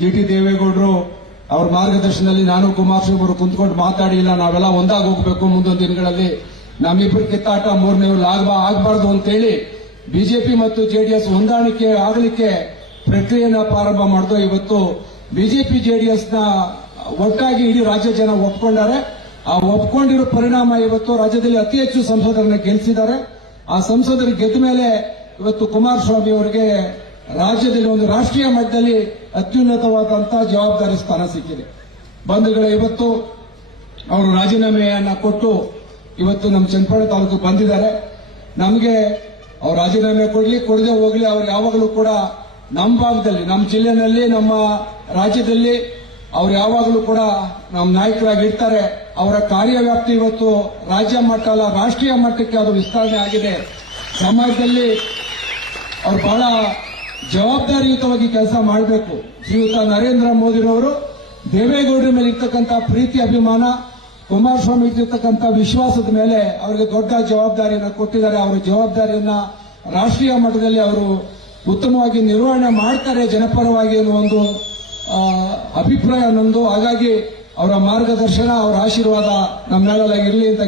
ಜಿಟಿ ದೇವೇಗೌಡರು ಅವ್ರ ಮಾರ್ಗದರ್ಶನದಲ್ಲಿ ನಾನು ಕುಮಾರಸ್ವಾಮಿ ಅವರು ಕುಂತ್ಕೊಂಡು ಮಾತಾಡಿಲ್ಲ, ನಾವೆಲ್ಲ ಒಂದಾಗಿ ಹೋಗ್ಬೇಕು ಮುಂದೊಂದು ದಿನಗಳಲ್ಲಿ, ನಮ್ಮಿಬ್ಬರು ಕಿತ್ತಾಟ ಮೂರನೇವ್ರು ಆಗಬಾರ್ದು ಅಂತೇಳಿ ಬಿಜೆಪಿ ಮತ್ತು ಜೆಡಿಎಸ್ ಹೊಂದಾಣಿಕೆ ಆಗಲಿಕ್ಕೆ ಪ್ರಕ್ರಿಯೆನ ಪ್ರಾರಂಭ ಮಾಡಿದ್ರು. ಇವತ್ತು ಬಿಜೆಪಿ ಜೆಡಿಎಸ್ ನ ಒಟ್ಟಾಗಿ ಇಡೀ ರಾಜ್ಯ ಜನ ಒಪ್ಕೊಂಡಾರೆ. ಆ ಒಪ್ಕೊಂಡಿರೋ ಪರಿಣಾಮ ಇವತ್ತು ರಾಜ್ಯದಲ್ಲಿ ಅತಿ ಹೆಚ್ಚು ಸಂಸದರನ್ನ ಗೆಲ್ಲಿಸಿದ್ದಾರೆ. ಆ ಸಂಸದರು ಗೆದ್ದ ಮೇಲೆ ಇವತ್ತು ಕುಮಾರಸ್ವಾಮಿ ಅವರಿಗೆ ರಾಜ್ಯದಲ್ಲಿ ಒಂದು ರಾಷ್ಟ್ರೀಯ ಮಟ್ಟದಲ್ಲಿ ಅತ್ಯುನ್ನತವಾದಂತಹ ಜವಾಬ್ದಾರಿ ಸ್ಥಾನ ಸಿಕ್ಕಿದೆ. ಬಂಧುಗಳೇ, ಇವತ್ತು ಅವರು ರಾಜೀನಾಮೆಯನ್ನ ಕೊಟ್ಟು ಇವತ್ತು ನಮ್ಮ ಚನ್ನಪಟ್ಟಣ ತಾಲೂಕು ಬಂದಿದ್ದಾರೆ. ನಮಗೆ ಅವ್ರು ರಾಜೀನಾಮೆ ಕೊಡದೆ ಹೋಗ್ಲಿ, ಅವ್ರು ಯಾವಾಗಲೂ ಕೂಡ ನಮ್ಮ ಭಾಗದಲ್ಲಿ, ನಮ್ಮ ಜಿಲ್ಲೆನಲ್ಲಿ, ನಮ್ಮ ರಾಜ್ಯದಲ್ಲಿ ಅವ್ರು ಯಾವಾಗಲೂ ಕೂಡ ನಮ್ಮ ನಾಯಕರಾಗಿ ಇರ್ತಾರೆ. ಅವರ ಕಾರ್ಯವ್ಯಾಪ್ತಿ ಇವತ್ತು ರಾಜ್ಯ ಮಟ್ಟ ಅಲ್ಲ, ರಾಷ್ಟ್ರೀಯ ಮಟ್ಟಕ್ಕೆ ಅದು ವಿಸ್ತರಣೆ ಆಗಿದೆ. ಸಮಾಜದಲ್ಲಿ ಅವ್ರು ಬಹಳ ಜವಾಬ್ದಾರಿಯುತವಾಗಿ ಕೆಲಸ ಮಾಡಬೇಕು. ಶ್ರೀಯುತ ನರೇಂದ್ರ ಮೋದಿರವರು ದೇವೇಗೌಡರ ಮೇಲೆ ಇರ್ತಕ್ಕಂಥ ಪ್ರೀತಿ, ಅಭಿಮಾನ, ಕುಮಾರಸ್ವಾಮಿ ಇರ್ತಕ್ಕಂಥ ವಿಶ್ವಾಸದ ಮೇಲೆ ಅವರಿಗೆ ದೊಡ್ಡ ಜವಾಬ್ದಾರಿಯನ್ನು ಕೊಟ್ಟಿದ್ದಾರೆ. ಅವರ ಜವಾಬ್ದಾರಿಯನ್ನ ರಾಷ್ಟ್ರೀಯ ಮಟ್ಟದಲ್ಲಿ ಅವರು ಉತ್ತಮವಾಗಿ ನಿರ್ವಹಣೆ ಮಾಡ್ತಾರೆ ಜನಪರವಾಗಿ ಅನ್ನೋ ಒಂದು ಅಭಿಪ್ರಾಯ ನಂದು. ಹಾಗಾಗಿ ಅವರ ಮಾರ್ಗದರ್ಶನ, ಅವರ ಆಶೀರ್ವಾದ ನಮ್ಮೆಲ್ಲರಿಗಿರಲಿ ಅಂತ